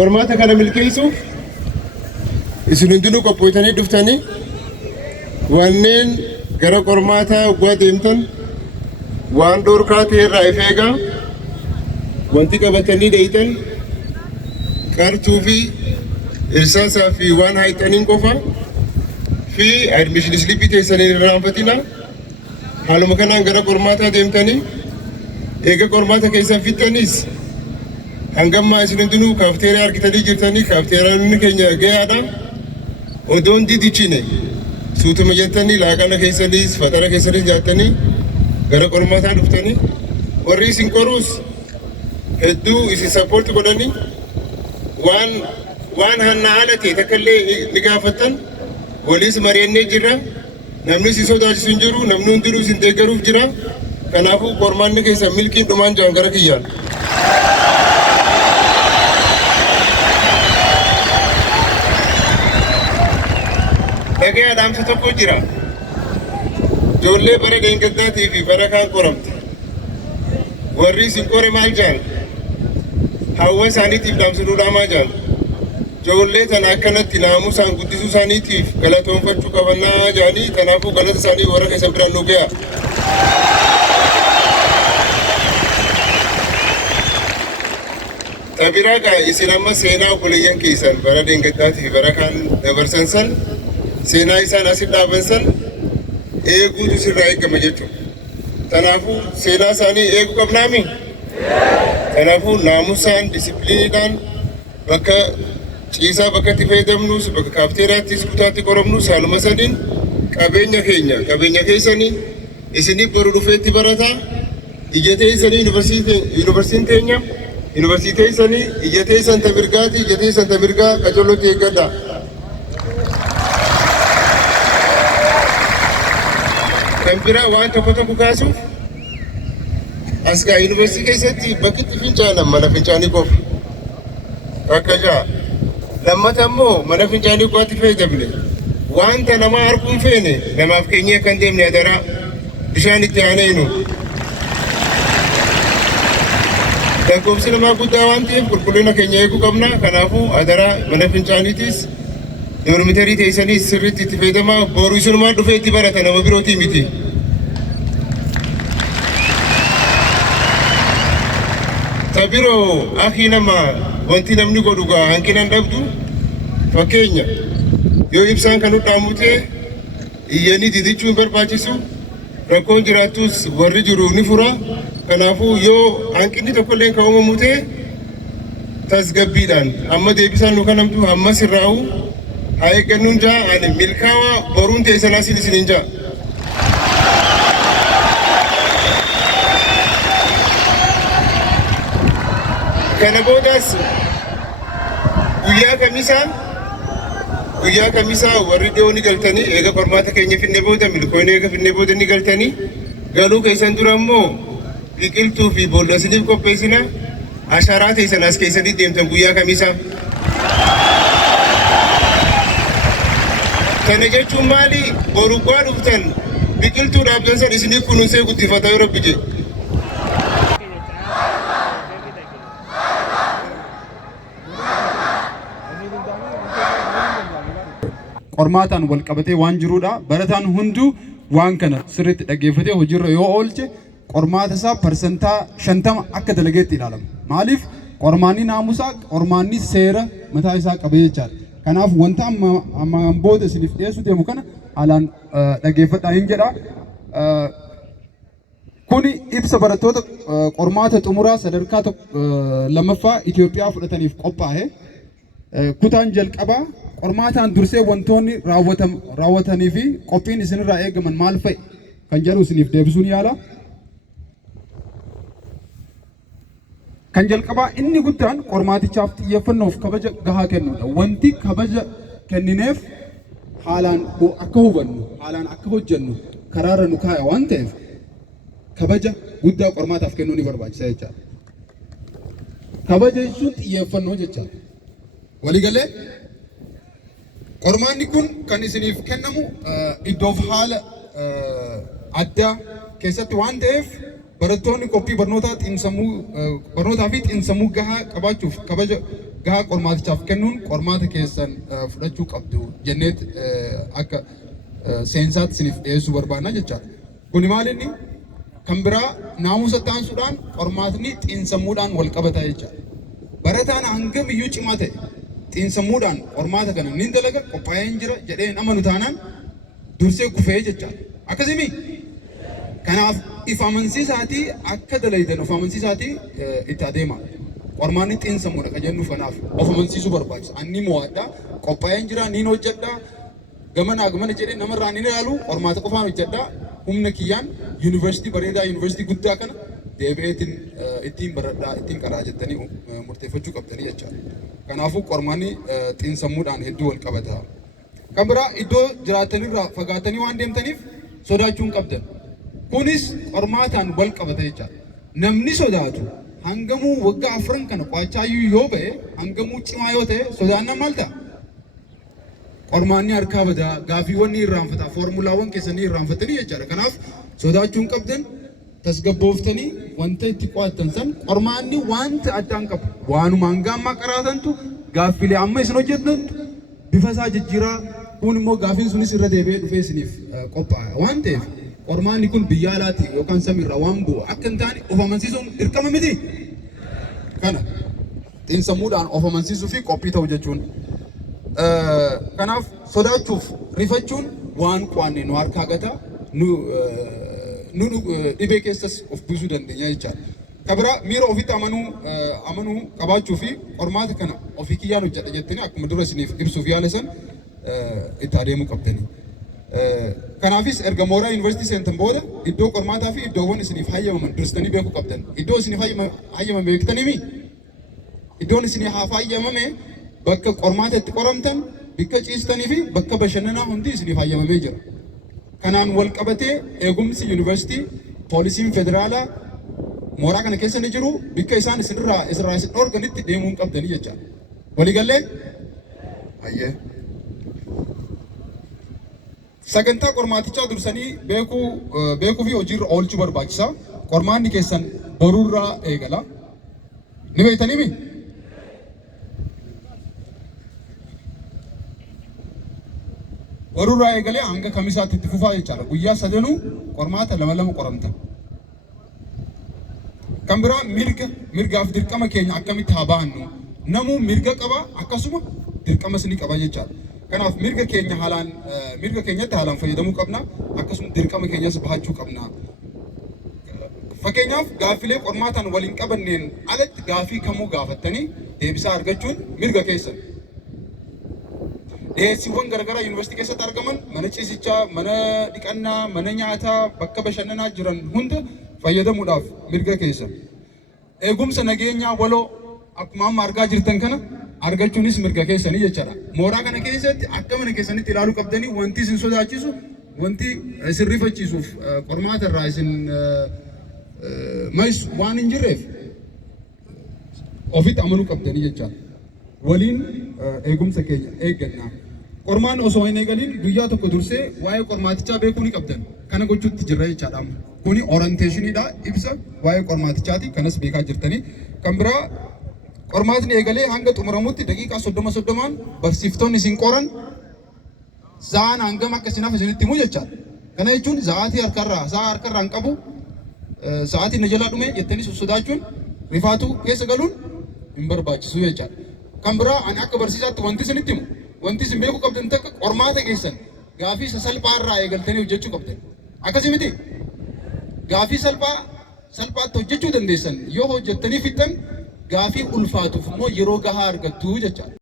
qormaata kana milkeessuuf isin hundinuu qophootanii dhuftanii wanneen gara qormaataa waggaa deemtan waan dhorkaa ta'e irraa of eegaa wanti qabatanii deetan qartuu fi irsaasaa fi waan haayxaniin qofa fi admission slip teessanii irraanfatina haaluma kanaan gara qormaataa deemtanii eega qormaata keessan fixxanis hangammaa isin hundinuu kaafteeraa argitanii jirtanii kaafteeraan keenya gayaadha odoon didichine suutuma jettanii laaqana keessanis fatara keessanis jaattanii gara qormaataa dhuftanii warri isin qoruus hedduu isin sappoorti godhanii waan hanna haala ta'e takkallee ni gaafattan waliis mari'annee jirra namni isin sodaachisu hin jiru namni hundinuu isin deeggaruuf jira kanaafuu qormaanni keessan milkiin dhumaan jaan gara kiyyaan. Dhagee adamsa tokko jira ijoollee bara deengaddaatii fi bara kaan qoramte warri isin qore maal jaan hawwa isaaniitiif dhaamsa dhaamaa jaan ijoollee tana akkanatti naamusaan guddisuu isaaniitiif galatoonfachuu qabannaa jaanii kanaafuu galata isaanii warra keessan biraan nu ga'a. Tabiraaqa isin amma seenaa obboleeyyan keessan bara deengaddaatii fi bara kaan dabarsan san seenaa isaan asit dhaaban san eeguutu sirraa eegama jechuudha. Kanaafuu seenaa isaanii eeguu qabnaami. Kanaafuu naamusaan disipliiniidhaan bakka ciisaa bakka itti fayyadamnus bakka kaafteeraattis kutaatti qoramnus haaluma saniin qabeenya keessanii isiniif boru dhufeetti barataa ijatee isanii yuunivarsiitiin teenya yuunivarsiitii isanii ijatee isan tamirgaati ijatee isan tamirgaa qacollotti eeggadha. Kan biraa waan tokko kaasuuf asgaa yuunivarsiitii keessatti bakki itti fincaanan mana fincaanii qofa akka ja'a. Lammata immoo mana fincaanii qofaatti fayyadamne wanta namaa arguun feene namaaf keenyee kan deemne adaraa bishaan itti aaneenu. Lakkoofsi namaa guddaa waan ta'eef qulqullina keenya eeguu qabna. Kanaafuu adaraa mana fincaaniitis doormitarii teessanii sirriitti itti fayyadamaa boru isunumaan dhufee itti barata nama birootii miti. Tabiroo akhi nama wanti namni godhu gaa hanqinan dhabdu fakkeenya yoo ibsaan kan dhaamu ta'e iyyanii didichuun barbaachisu rakkoon jiraattus warri jiru ni fura. Kanaafuu yoo hanqinni tokkollee kan uumamu ta'e tasgabbiidhaan amma deebisaan nu kanamtu amma sirraa'u haa eeggannuun ja'a ani milkaa'aa boruun teessanaa isiniin ja'a. Kana boodas guyyaa kamisaa warri dhiyoo ni galtanii eega qormaata keenya finne booda milkoonni eega finne booda ni galtanii galuu keessan dura immoo biqiltuu fi boolla isiniif qopheessina asharaa teessan as keessatti deemtan guyyaa kamisaa. Kana jechuun maali boruggaa dhuftan biqiltuu dhaabdan san isiniif kunuunsee guddifata yoo rabbi jedhe. qormaataan wal qabatee waan jiruudha. Barataan hunduu waan kana sirriitti dhaggeeffatee hojiirra yoo oolche qormaata isaa parsantaa 50 akka dalageetti ilaalama. Maaliif qormaanni naamusaa qormaanni seera mataa isaa qabee jechaadha. Kanaaf wanta ammaan booda isiniif dhiyeessu deemu kana haalaan dhaggeeffadhaa hin jedha. Kuni ibsa barattoota qormaata xumuraa sadarkaa lammaffaa Itoophiyaa fudhataniif qophaa'e. Kutaan jalqabaa qormaataan dursee wantoonni raawwatanii fi qophiin isinirraa eegaman maal fa'i kan jedhu isiniif deebisuun yaala. Kan jalqabaa inni guddaan qormaatichaaf xiyyeeffannoof kabaja gahaa kennuudha. Wanti kabaja kennineef haalaan akka hubannu, haalaan akka hojjennu karaarra nu kaa'e waan ta'eef kabaja guddaa qormaataaf kennuu ni barbaachisa jechaadha. Kabaja jechuun xiyyeeffannoo jechaadha. Waliigalee qormaanni kun kan isiniif kennamu iddoof haala addaa keessatti waan ta'eef barattoonni qophii barnootaa fi xiinsammuu gahaa qabaachuuf kabaja gahaa qormaatichaaf kennuun qormaata keessan fudhachuu qabdu jenneet akka seensaatti isiniif dhiyeessuu barbaadna jechaadha. Kuni maalinni kan biraa naamusa taansuudhaan qormaatni xiinsammuudhaan wal qabata jechaadha. Barataan hangam iyyuu cimaa ta'e xiinsammuudhaan qormaata kana nin dalaga qophaa'een jira jedheen amanu taanaan dursee kufee jechaadha. Akkasimi kanaaf if amansiisaatii akka dalaydan of amansiisaatii itti adeema. Qormaanni xiinsammuudha kan jennuuf kanaaf of amansiisuu barbaachisa. Anni mo'adhaa qophaa'een jira niin hojjedhaa gamana jedhee namarraa niin ilaalu qormaata qofaan hojjedhaa humna kiyyaan yuunivarsiitii bareedaa yuunivarsiitii guddaa kana deebi'eetiin ittiin baradhaa ittiin qaraa jettanii murteeffachuu qabdanii jechaadha. Kanaafuu qormaanni xiinsammuudhaan hedduu wal qabata. Kan biraa iddoo jiraatanirraa fagaatanii waan deemtaniif sodaachuu hin qabdan. Kunis qormaataan wal qabata jechaadha. Namni sodaatu hangamuu waggaa 4 kana qo'achaayyuu yoo ba'e hangamuu cimaa yoo ta'e sodaannaan maal ta'a? Qormaanni harkaa badaa gaafiiwwan ni irraanfata foormulaawwan keessanii irraanfatanii jechaadha. Kanaaf sodaachuu hin qabdan tasgabbooftanii wanta itti qo'attan san qormaanni wanta addaan qabu waanuma hanga ammaa qaraatantu gaaffilee amma isin hojjettantu bifa isaa jijjiiraa kun immoo gaafiin sunis irra deebi'ee dhufee isiniif qophaa'a waan ta'eef qormaanni kun biyya alaatti yookaan samiirraa waan bu'u akka hin taane of amansiisuun dirqama miti. Kana xiinsammuudhaan of amansiisuu fi qophii ta'u jechuun. Kanaaf sodaachuuf rifachuun waan qo'anne nu harkaa gata nu dhibee keessas of buusuu dandeenya jechaadha. Kabira miira ofitti amanuu qabaachuu fi qormaata kana ofii kiyyaan hojjedha jettanii akkuma dura isiniif ibsuuf yaalesan itti adeemuu qabdanii. Kanaafis erga mooraa yuunivarsiitii seentan booda iddoo qormaataa fi iddoowwan isiniif hayyamaman dursitanii beekuu qabdan. Iddoo isiniif hayyamame beektanii iddoon isiniif hayyamame bakka qormaata itti qoramtan bakka ciistanii fi bakka bashannanaa hundi isiniif hayyamamee jira. Kanaan wal qabatee eegumsi yuunivarsiitii poolisiin federaalaa mooraa kana keessa ni jiru bakka isaan isinirraa isin dhorganitti deemuu qabdanii jechaadha. Waliigallee ayyee sagantaa qormaatichaa dursanii beekuu fi hojiirra oolchuu barbaachisa. Qormaanni keessan boruurraa eegala. Ni beektanii? Boruurraa eegalee hanga kamisaatti itti fufaa jechaadha. Guyyaa sadanuu qormaata lama qoramtan. Kan biraa mirgaaf dirqama keenya akkamitti haa bahannu? Namuu mirga qaba akkasuma dirqamas ni qaba jechaadha. Kanaaf mirga keenyatti haalaan fayyadamuu qabna akkasuma dirqama keenyas bahachuu qabna. Fakkeenyaaf gaaffilee qormaataan waliin qabanneen alatti gaaffii kamuu gaafattanii deebisaa argachuun mirga keessan. Dhiyeessiiwwan garaagaraa yuunivarsiitii keessatti argaman mana ciisichaa, mana dhiqannaa, mana nyaataa, bakka bashannanaa jiran hunda fayyadamuudhaaf mirga keessan. Eegumsa nageenyaa waloo akkuma amma argaa jirtan kana argachuunis mirga keessanii jechaadha. Mooraa kana keessatti akka mana keessanitti ilaaluu qabdanii wanti isin sodaachisu wanti isin rifachiisuuf qormaata irraa isin mayisu waan hin jirreef ofitti amanuu qabdanii jechaadha. Waliin eegumsa keenya eeggannaa. Qormaan osoo hin eegaliin guyyaa tokko dursee waa'ee qormaatichaa beekuu ni qabdan. Kana gochuutti jirra jechaadha. Kuni orienteeshiniidha ibsa waa'ee qormaatichaati kanas beekaa jirtanii. Kan biraa qormaatni eegalee hanga xumuramutti daqiiqaa 30 barsiiftoonni isin qoran sa'aan hangam akka isinaaf isinitti himuu jechaadha. Kana jechuun sa'aatii harkarraa hin qabu sa'aatiin na jalaa dhume jettanii sodaachuun rifaatuu keessa galuun hin barbaachisu jechaadha. Kan biraa ani akka barsiisaatti wanti isinitti himu wanti isin beekuu qabdan takka qormaata keessan gaafii sasalphaa irraa eegaltanii hojjechuu qabdan. Akkasii miti gaafii salphaatti hojjechuu dandeessan yoo hojjettanii fixxan gaafii ulfaatuuf immoo yeroo gahaa argattu jechaadha.